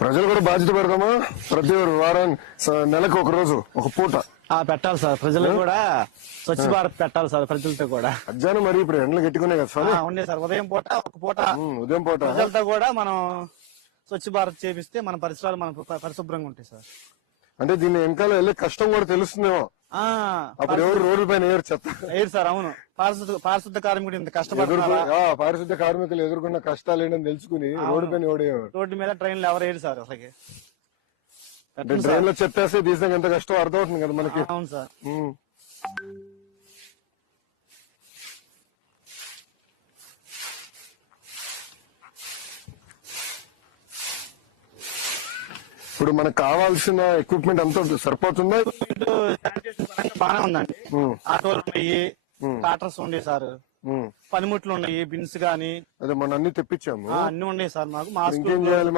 ప్రజలు కూడా బాధ్యత పెడదామా? ప్రతి వారం నెలకు ఒక రోజు ఒక పూట. ఆ పెట్టాలి సార్. ప్రజలకు కూడా స్వచ్ఛ భారత్ పెట్టాలి సార్ ప్రజలతో కూడా. మధ్యాహ్నం మరి ఇప్పుడు ఎండలు గట్టుకునే కదా ఆ, ఉండే సార్. ఉదయం పూట ఒక పూట. ఉదయం పూట. ప్రజలతో కూడా మనం స్వచ్ఛ భారత్ చేపిస్తే మన పరిసరాలు మన పరిశుభ్రంగా ఉంటాయి సార్. అంటే దీని వెనకాల వెళ్ళే కష్టం కూడా తెలుస్తుందేమో. అప్పుడు ఎవరు రోడ్ల పైన ఎవరు చెత్త. లేదు సార్ అవును. పారిశుద్ధ పారిశుద్ధ కార్మికుడు ఇంత కష్టపడుతున్నారా పారిశుద్ధ కార్మికులు ఎదుర్కొన్న కష్టాలు ఏంటని తెలుసుకుని రోడ్డు పైన ఎవడేవాడు రోడ్డు మీద ట్రైన్లు ఎవరు వేయరు సార్ అసలుకి? అంటే ట్రైన్లో చెత్తేస్తే తీసాక ఎంత కష్టం అర్థమవుతుంది కదా మనకి. అవును సార్. ఇప్పుడు మనకు కావాల్సిన ఎక్విప్మెంట్ అంతా సరిపోతుందా? బాగానే ఉందండి. ఆటోలు ఉన్నాయి ట్రాక్టర్స్ ఉన్నాయి సార్. పనిముట్లు ఉన్నాయి బిన్స్ గాని. అదే మొన్న అన్ని తెప్పించాము. అన్ని ఉన్నాయి సార్ మాకు. మాస్క్ ఇంకేం చేయాలి